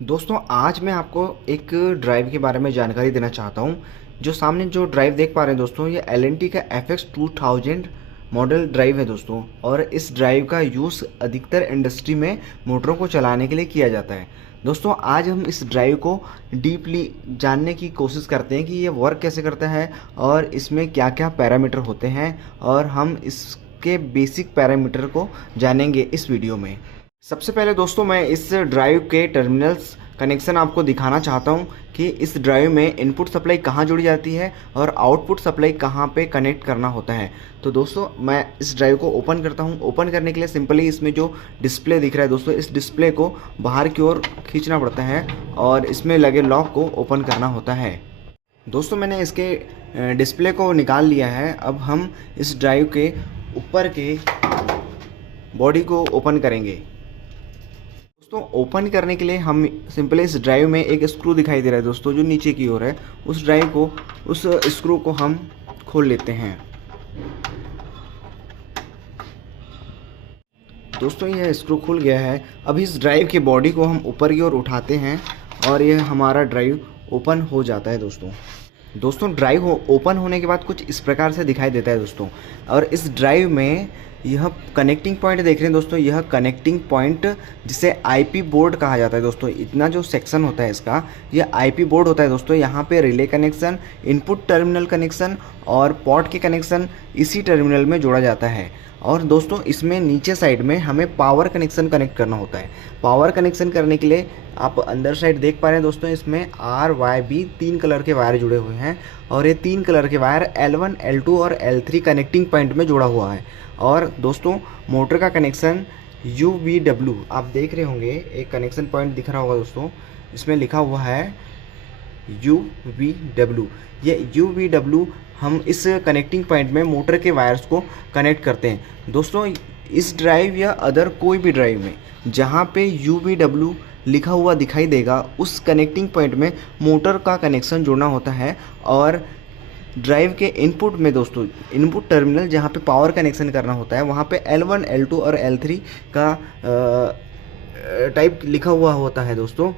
दोस्तों आज मैं आपको एक ड्राइव के बारे में जानकारी देना चाहता हूँ। जो सामने जो ड्राइव देख पा रहे हैं दोस्तों, ये एल का FX 2000 मॉडल ड्राइव है दोस्तों। और इस ड्राइव का यूज़ अधिकतर इंडस्ट्री में मोटरों को चलाने के लिए किया जाता है। दोस्तों आज हम इस ड्राइव को डीपली जानने की कोशिश करते हैं कि ये वर्क कैसे करता है और इसमें क्या क्या पैरामीटर होते हैं, और हम इसके बेसिक पैरामीटर को जानेंगे इस वीडियो में। सबसे पहले दोस्तों मैं इस ड्राइव के टर्मिनल्स कनेक्शन आपको दिखाना चाहता हूं कि इस ड्राइव में इनपुट सप्लाई कहां जुड़ी जाती है और आउटपुट सप्लाई कहां पे कनेक्ट करना होता है। तो दोस्तों मैं इस ड्राइव को ओपन करता हूं। ओपन करने के लिए सिंपली इसमें जो डिस्प्ले दिख रहा है दोस्तों, इस डिस्प्ले को बाहर की ओर खींचना पड़ता है और इसमें लगे लॉक को ओपन करना होता है। दोस्तों मैंने इसके डिस्प्ले को निकाल लिया है। अब हम इस ड्राइव के ऊपर के बॉडी को ओपन करेंगे। दोस्तों ओपन करने के लिए हम सिंपली इस ड्राइव में एक स्क्रू दिखाई दे रहा है दोस्तों, जो नीचे की ओर है। उस ड्राइव को, उस स्क्रू को हम खोल लेते हैं। दोस्तों यह स्क्रू खुल गया है। अब इस ड्राइव की बॉडी को हम ऊपर की ओर उठाते हैं और यह हमारा ड्राइव ओपन हो जाता है दोस्तों ड्राइव ओपन होने के बाद कुछ इस प्रकार से दिखाई देता है दोस्तों। और इस ड्राइव में यह कनेक्टिंग पॉइंट देख रहे हैं दोस्तों, यह कनेक्टिंग पॉइंट जिसे आईपी बोर्ड कहा जाता है दोस्तों। इतना जो सेक्शन होता है इसका, यह आईपी बोर्ड होता है दोस्तों। यहाँ पे relay connection, input terminal connection और पोर्ट के कनेक्शन इसी टर्मिनल में जोड़ा जाता है। और दोस्तों इसमें नीचे साइड में हमें पावर कनेक्शन कनेक्ट करना होता है। पावर कनेक्शन करने के लिए आप अंदर साइड देख पा रहे हैं दोस्तों, इसमें RYB 3 कलर के वायर जुड़े हुए हैं। और ये 3 कलर के वायर L1, L2 और L3 कनेक्टिंग पॉइंट में जुड़ा हुआ है। और दोस्तों मोटर का कनेक्शन UVW आप देख रहे होंगे, एक कनेक्शन पॉइंट दिख रहा होगा दोस्तों, इसमें लिखा हुआ है UVW। ये UVW हम इस कनेक्टिंग पॉइंट में मोटर के वायर्स को कनेक्ट करते हैं। दोस्तों इस ड्राइव या अदर कोई भी ड्राइव में जहाँ पे UVW लिखा हुआ दिखाई देगा, उस कनेक्टिंग पॉइंट में मोटर का कनेक्शन जोड़ना होता है। और ड्राइव के इनपुट में दोस्तों, इनपुट टर्मिनल जहाँ पे पावर कनेक्शन करना होता है, वहाँ पे L1, L2 और L3 का टाइप लिखा हुआ होता है दोस्तों।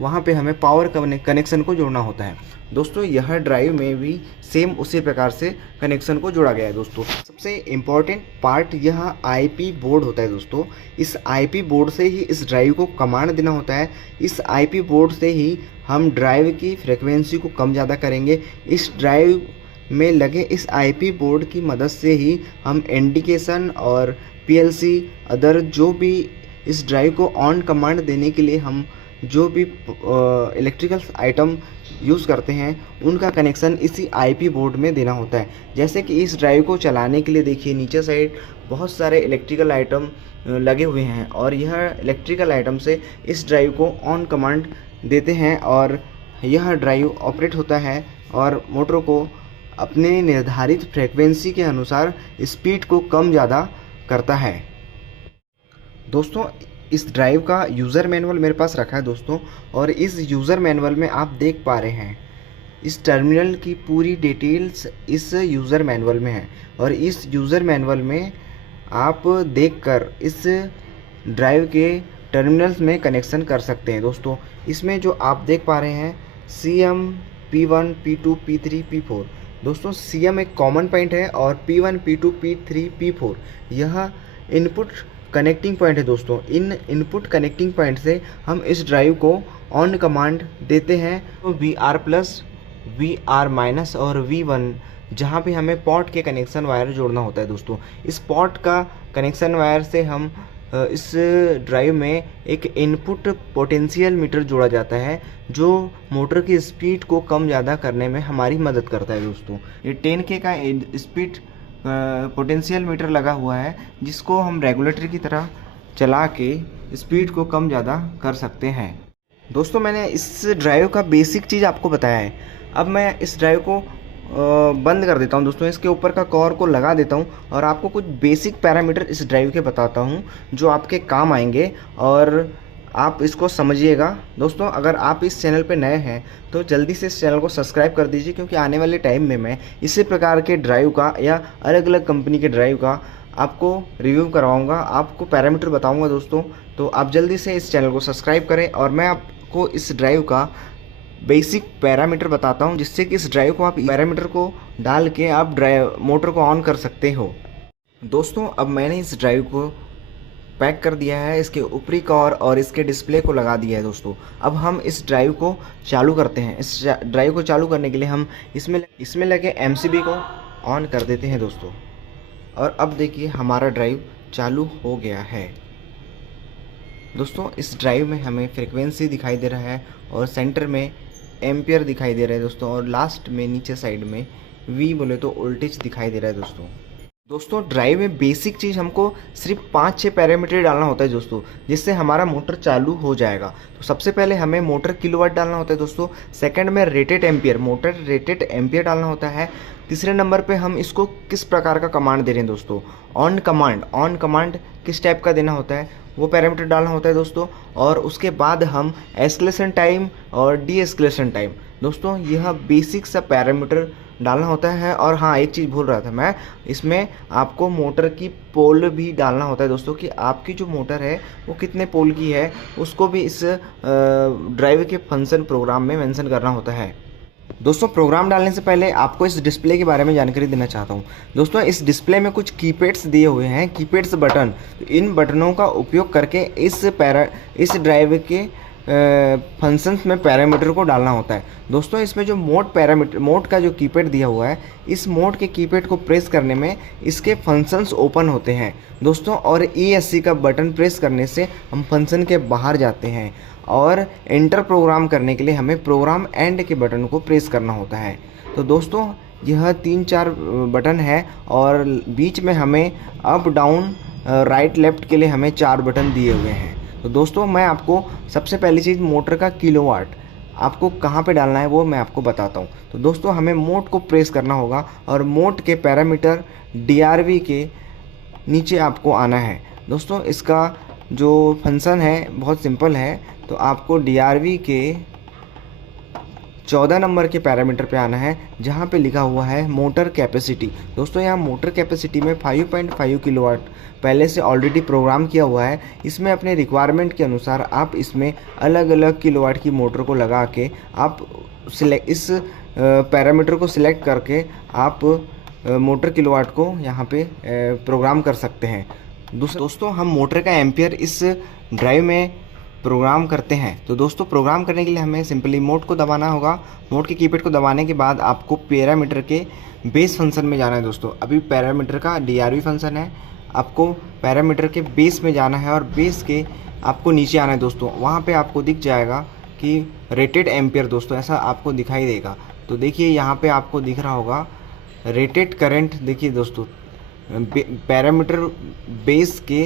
वहाँ पे हमें पावर कनेक्शन को जोड़ना होता है। दोस्तों यह ड्राइव में भी सेम उसी प्रकार से कनेक्शन को जोड़ा गया है दोस्तों। सबसे इम्पॉर्टेंट पार्ट यह आईपी बोर्ड होता है दोस्तों। इस आईपी बोर्ड से ही इस ड्राइव को कमांड देना होता है। इस आईपी बोर्ड से ही हम ड्राइव की फ्रिक्वेंसी को कम ज़्यादा करेंगे। इस ड्राइव में लगे इस आईपी बोर्ड की मदद से ही हम इंडिकेशन और PLC अदर जो भी इस ड्राइव को ऑन कमांड देने के लिए हम जो भी इलेक्ट्रिकल आइटम यूज़ करते हैं, उनका कनेक्शन इसी आईपी बोर्ड में देना होता है। जैसे कि इस ड्राइव को चलाने के लिए देखिए नीचे साइड बहुत सारे इलेक्ट्रिकल आइटम लगे हुए हैं, और यह इलेक्ट्रिकल आइटम से इस ड्राइव को ऑन कमांड देते हैं और यह ड्राइव ऑपरेट होता है और मोटर को अपने निर्धारित फ्रीक्वेंसी के अनुसार स्पीड को कम ज़्यादा करता है। दोस्तों इस ड्राइव का यूज़र मैनुअल मेरे पास रखा है दोस्तों, और इस यूज़र मैनुअल में आप देख पा रहे हैं इस टर्मिनल की पूरी डिटेल्स इस यूज़र मैनुअल में है। और इस यूज़र मैनुअल में आप देखकर इस ड्राइव के टर्मिनल्स में कनेक्शन कर सकते हैं दोस्तों। इसमें जो आप देख पा रहे हैं CM, P1, P2, P3, P4। दोस्तों CM एक कॉमन पॉइंट है और P1, P2, P3, P4 यह इनपुट कनेक्टिंग पॉइंट है दोस्तों। इन इनपुट कनेक्टिंग पॉइंट से हम इस ड्राइव को ऑन कमांड देते हैं। तो VR+, VR- और V1 जहाँ पे हमें पोर्ट के कनेक्शन वायर जोड़ना होता है दोस्तों। इस पोर्ट का कनेक्शन वायर से हम इस ड्राइव में एक इनपुट पोटेंशियल मीटर जोड़ा जाता है, जो मोटर की स्पीड को कम ज़्यादा करने में हमारी मदद करता है दोस्तों। ये 10K का स्पीड पोटेंशियल मीटर लगा हुआ है, जिसको हम रेगुलेटर की तरह चला के स्पीड को कम ज़्यादा कर सकते हैं। दोस्तों मैंने इस ड्राइव का बेसिक चीज़ आपको बताया है। अब मैं इस ड्राइव को बंद कर देता हूं दोस्तों, इसके ऊपर का कवर को लगा देता हूं और आपको कुछ बेसिक पैरामीटर इस ड्राइव के बताता हूं जो आपके काम आएंगे और आप इसको समझिएगा। दोस्तों अगर आप इस चैनल पे नए हैं तो जल्दी से इस चैनल को सब्सक्राइब कर दीजिए, क्योंकि आने वाले टाइम में मैं इसी प्रकार के ड्राइव का या अलग अलग कंपनी के ड्राइव का आपको रिव्यू करवाऊंगा, आपको पैरामीटर बताऊंगा दोस्तों। तो आप जल्दी से इस चैनल को सब्सक्राइब करें और मैं आपको इस ड्राइव का बेसिक पैरामीटर बताता हूं, जिससे कि इस ड्राइव को आप पैरामीटर को डाल के आप ड्राइव मोटर को ऑन कर सकते हो। दोस्तों अब मैंने इस ड्राइव को पैक कर दिया है, इसके ऊपरी कवर और इसके डिस्प्ले को लगा दिया है दोस्तों। अब हम इस ड्राइव को चालू करते हैं। इस ड्राइव को चालू करने के लिए हम इसमें लगे MCB को ऑन कर देते हैं दोस्तों। और अब देखिए हमारा ड्राइव चालू हो गया है दोस्तों। इस ड्राइव में हमें फ्रीक्वेंसी दिखाई दे रहा है और सेंटर में एम्पियर दिखाई दे रहा है दोस्तों, और लास्ट में नीचे साइड में V बोले तो वोल्टेज दिखाई दे रहा है दोस्तों। ड्राइव में बेसिक चीज़ हमको सिर्फ 5-6 पैरामीटर डालना होता है दोस्तों, जिससे हमारा मोटर चालू हो जाएगा। तो सबसे पहले हमें मोटर किलोवाट डालना होता है दोस्तों। सेकंड में rated ampere, motor rated ampere डालना होता है। तीसरे नंबर पे हम इसको किस प्रकार का कमांड दे रहे हैं दोस्तों, ऑन कमांड किस टाइप का देना होता है वो पैरामीटर डालना होता है दोस्तों। और उसके बाद हम एस्केलेशन टाइम और डी एस्केलेशन टाइम दोस्तों, यह बेसिक सा पैरामीटर डालना होता है। और हाँ, एक चीज़ भूल रहा था मैं, इसमें आपको मोटर की पोल भी डालना होता है दोस्तों, कि आपकी जो मोटर है वो कितने पोल की है, उसको भी इस ड्राइव के फंक्शन प्रोग्राम में मेंशन करना होता है दोस्तों। प्रोग्राम डालने से पहले आपको इस डिस्प्ले के बारे में जानकारी देना चाहता हूँ दोस्तों। इस डिस्प्ले में कुछ कीपैड्स दिए हुए हैं, कीपैड्स बटन। तो इन बटनों का उपयोग करके इस ड्राइव के फंक्शंस में पैरामीटर को डालना होता है दोस्तों। इसमें जो मोड का जो कीपैड दिया हुआ है, इस मोड के कीपैड को प्रेस करने में इसके फंक्शंस ओपन होते हैं दोस्तों। और ESC का बटन प्रेस करने से हम फंक्शन के बाहर जाते हैं। और एंटर प्रोग्राम करने के लिए हमें प्रोग्राम एंड के बटन को प्रेस करना होता है। तो दोस्तों यह 3-4 बटन है, और बीच में हमें अप डाउन राइट लेफ्ट के लिए हमें 4 बटन दिए हुए हैं। तो दोस्तों मैं आपको सबसे पहली चीज़ मोटर का किलोवाट आपको कहाँ पे डालना है वो मैं आपको बताता हूँ। तो दोस्तों हमें मोड को प्रेस करना होगा और मोड के पैरामीटर DRV के नीचे आपको आना है दोस्तों। इसका जो फंक्शन है बहुत सिंपल है। तो आपको DRV के 14 नंबर के पैरामीटर पे आना है, जहाँ पे लिखा हुआ है मोटर कैपेसिटी दोस्तों। यहाँ मोटर कैपेसिटी में 5.5 किलोवाट पहले से ऑलरेडी प्रोग्राम किया हुआ है। इसमें अपने रिक्वायरमेंट के अनुसार आप इसमें अलग अलग किलोवाट की मोटर को लगा के आप इस पैरामीटर को सिलेक्ट करके आप मोटर किलोवाट को यहाँ पे प्रोग्राम कर सकते हैं दोस्तों। हम मोटर का एम्पियर इस ड्राइव में प्रोग्राम करते हैं। तो दोस्तों प्रोग्राम करने के लिए हमें सिंपली मोड को दबाना होगा। मोड के कीपैड को दबाने के बाद आपको पैरामीटर के बेस फंक्शन में जाना है दोस्तों। अभी पैरामीटर का DRV फंक्शन है, आपको पैरामीटर के बेस में जाना है और बेस के आपको नीचे आना है दोस्तों। वहाँ पे आपको दिख जाएगा कि रेटेड एम्पियर दोस्तों, ऐसा आपको दिखाई देगा। तो देखिए यहाँ पे आपको दिख रहा होगा रेटेड करंट। देखिए दोस्तों पैरामीटर बेस के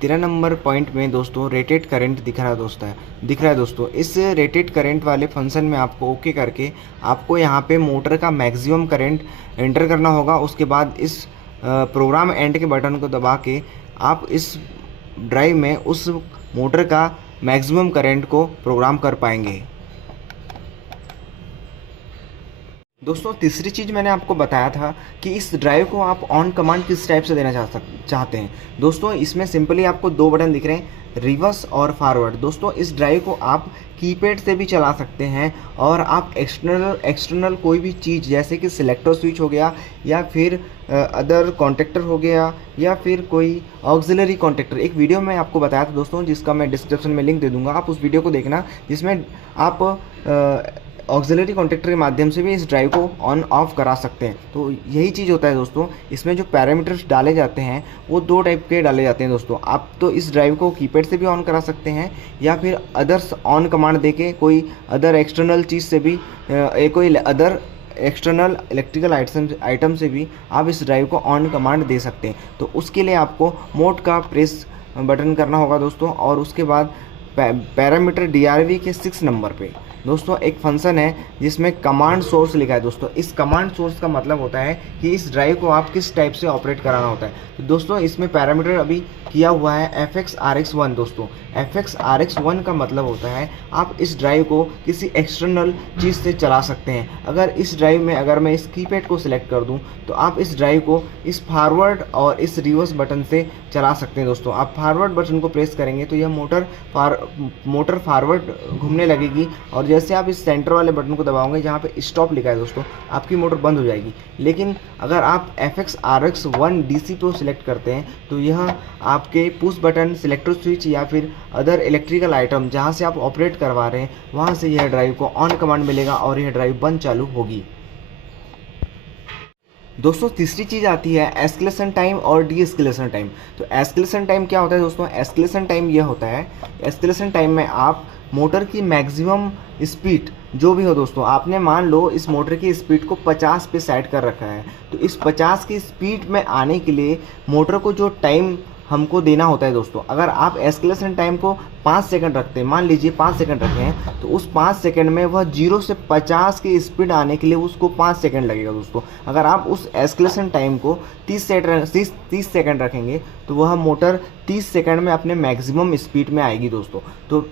13 नंबर पॉइंट में दोस्तों रेटेड करंट दिख रहा है दोस्तों। इस रेटेड करंट वाले फंक्शन में आपको ओके करके आपको यहाँ पे मोटर का मैक्सिमम करंट एंटर करना होगा। उसके बाद इस प्रोग्राम एंड के बटन को दबा के आप इस ड्राइव में उस मोटर का मैक्सिमम करंट को प्रोग्राम कर पाएंगे दोस्तों। तीसरी चीज़ मैंने आपको बताया था कि इस ड्राइव को आप ऑन कमांड किस टाइप से देना चाहते हैं दोस्तों। इसमें सिंपली आपको 2 बटन दिख रहे हैं, रिवर्स और फॉरवर्ड दोस्तों। इस ड्राइव को आप कीपैड से भी चला सकते हैं, और आप एक्सटर्नल कोई भी चीज़ जैसे कि सिलेक्टर स्विच हो गया, या फिर अदर कॉन्टेक्टर हो गया, या फिर कोई ऑक्सिलरी कॉन्टेक्टर, एक वीडियो में आपको बताया था दोस्तों, जिसका मैं डिस्क्रिप्शन में लिंक दे दूंगा। आप उस वीडियो को देखना, जिसमें आप ऑक्सिलरी कॉन्टेक्टर के माध्यम से भी इस ड्राइव को ऑन ऑफ करा सकते हैं। तो यही चीज़ होता है दोस्तों। इसमें जो पैरामीटर्स डाले जाते हैं वो 2 टाइप के डाले जाते हैं दोस्तों। आप तो इस ड्राइव को कीपैड से भी ऑन करा सकते हैं, या फिर अदर्स ऑन कमांड देके कोई अदर एक्सटर्नल चीज़ से भी कोई अदर एक्सटर्नल इलेक्ट्रिकल आइटम से भी आप इस ड्राइव को ऑन कमांड दे सकते हैं। तो उसके लिए आपको मोड का प्रेस बटन करना होगा दोस्तों, और उसके बाद पैरामीटर DRV के 6 नंबर पे दोस्तों एक फंक्शन है जिसमें कमांड सोर्स लिखा है दोस्तों। इस कमांड सोर्स का मतलब होता है कि इस ड्राइव को आप किस टाइप से ऑपरेट कराना होता है। तो दोस्तों इसमें पैरामीटर अभी किया हुआ है FX-RX1 दोस्तों। FX-RX1 का मतलब होता है आप इस ड्राइव को किसी एक्सटर्नल चीज़ से चला सकते हैं। अगर इस ड्राइव में अगर मैं इस कीपैड को सिलेक्ट कर दूं तो आप इस ड्राइव को इस फॉरवर्ड और इस रिवर्स बटन से चला सकते हैं दोस्तों। आप फॉरवर्ड बटन को प्रेस करेंगे तो यह मोटर फॉरवर्ड घूमने लगेगी, और जैसे आप इस सेंटर वाले बटन को दबाओगे जहाँ पे स्टॉप लिखा है दोस्तों, आपकी मोटर बंद हो जाएगी। लेकिन अगर आप FX-RX1 DC को सिलेक्ट करते हैं तो यह आपके पुश बटन, सिलेक्टर स्विच या फिर अदर इलेक्ट्रिकल आइटम जहाँ से आप ऑपरेट करवा रहे हैं वहाँ से यह ड्राइव को ऑन कमांड मिलेगा और यह ड्राइव बंद चालू होगी। दोस्तों तीसरी चीज़ आती है एस्केलेशन टाइम और डी एस्केलेशन टाइम। तो एस्केलेशन टाइम क्या होता है दोस्तों? एस्केलेशन टाइम यह होता है, एस्केलेशन टाइम में आप मोटर की मैक्सिमम स्पीड जो भी हो दोस्तों, आपने मान लो इस मोटर की स्पीड को 50 पे सेट कर रखा है, तो इस 50 की स्पीड में आने के लिए मोटर को जो टाइम हमको देना होता है दोस्तों, अगर आप एस्केलेशन टाइम को 5 सेकंड रखते हैं, मान लीजिए 5 सेकंड रखे हैं, तो उस 5 सेकंड में वह 0 से 50 की स्पीड आने के लिए उसको 5 सेकंड लगेगा दोस्तों। अगर आप उस एस्केलेशन टाइम को 30 सेकंड रखेंगे तो वह मोटर 30 सेकंड में अपने मैक्सिमम स्पीड में आएगी दोस्तों। तो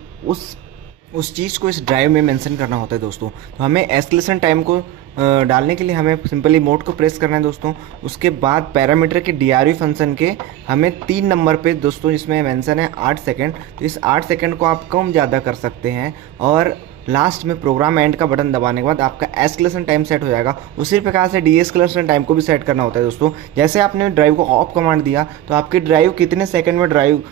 उस चीज़ को इस ड्राइव में मेंशन करना होता है दोस्तों। तो हमें एस्केलेशन टाइम को डालने के लिए हमें सिंपली मोड को प्रेस करना है दोस्तों। उसके बाद पैरामीटर के DRV फंक्शन के हमें 3 नंबर पे दोस्तों जिसमें मेंशन है 8 सेकंड, तो इस 8 सेकंड को आप कम ज़्यादा कर सकते हैं, और लास्ट में प्रोग्राम एंड का बटन दबाने के बाद आपका एस्केलेशन टाइम सेट हो जाएगा। उसी प्रकार से डी एस्केलेशन टाइम को भी सेट करना होता है दोस्तों। जैसे आपने ड्राइव को ऑफ कमांड दिया तो आपकी ड्राइव कितने सेकंड में ड्राइव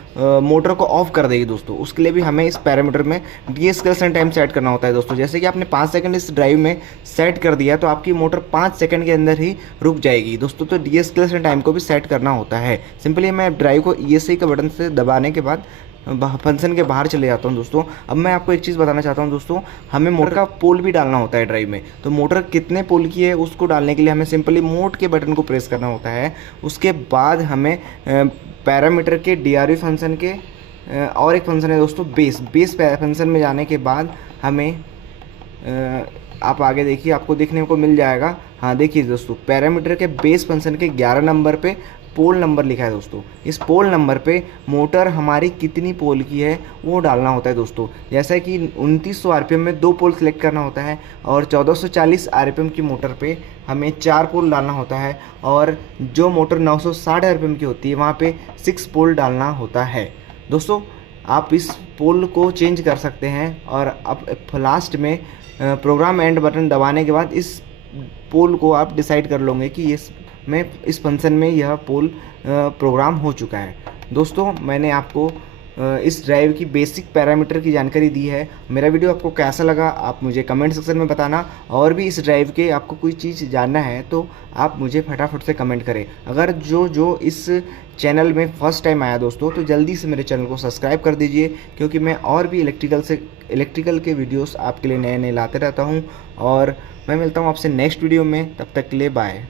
मोटर को ऑफ कर देगी दोस्तों, उसके लिए भी हमें इस पैरामीटर में डी एस्केलेशन टाइम सेट करना होता है दोस्तों। जैसे कि आपने 5 सेकंड इस ड्राइव में सेट कर दिया तो आपकी मोटर 5 सेकंड के अंदर ही रुक जाएगी दोस्तों। तो डी एस्केलेशन टाइम को भी सेट करना होता है। सिंपली मैं ड्राइव को ESC का बटन से दबाने के बाद फंक्शन के बाहर चले जाता हूं दोस्तों। अब मैं आपको एक चीज़ बताना चाहता हूं दोस्तों, हमें मोटर का पोल भी डालना होता है ड्राइव में। तो मोटर कितने पोल की है उसको डालने के लिए हमें सिंपली मोड के बटन को प्रेस करना होता है। उसके बाद हमें पैरामीटर के DRV फंक्शन के और एक फंक्शन है दोस्तों बेस फंक्शन में जाने के बाद हमें आप आगे देखिए, आपको देखने को मिल जाएगा। हाँ देखिए दोस्तों, पैरामीटर के बेस फंक्शन के 11 नंबर पे पोल नंबर लिखा है दोस्तों। इस पोल नंबर पे मोटर हमारी कितनी पोल की है वो डालना होता है दोस्तों। जैसा कि 2900 RPM में 2 पोल सेलेक्ट करना होता है, और 1440 RPM की मोटर पे हमें 4 पोल डालना होता है, और जो मोटर 960 RPM की होती है वहाँ पे 6 पोल डालना होता है दोस्तों। आप इस पोल को चेंज कर सकते हैं, और अब लास्ट में प्रोग्राम एंड बटन दबाने के बाद इस पोल को आप डिसाइड कर लोगे कि इस फंक्शन में यह पोल प्रोग्राम हो चुका है दोस्तों। मैंने आपको इस ड्राइव की बेसिक पैरामीटर की जानकारी दी है। मेरा वीडियो आपको कैसा लगा आप मुझे कमेंट सेक्शन में बताना, और भी इस ड्राइव के आपको कोई चीज़ जानना है तो आप मुझे फटाफट से कमेंट करें। अगर जो इस चैनल में फर्स्ट टाइम आया दोस्तों तो जल्दी से मेरे चैनल को सब्सक्राइब कर दीजिए, क्योंकि मैं और भी इलेक्ट्रिकल के वीडियोस आपके लिए नए लाते रहता हूँ। और मैं मिलता हूँ आपसे नेक्स्ट वीडियो में, तब तक के लिए बाय।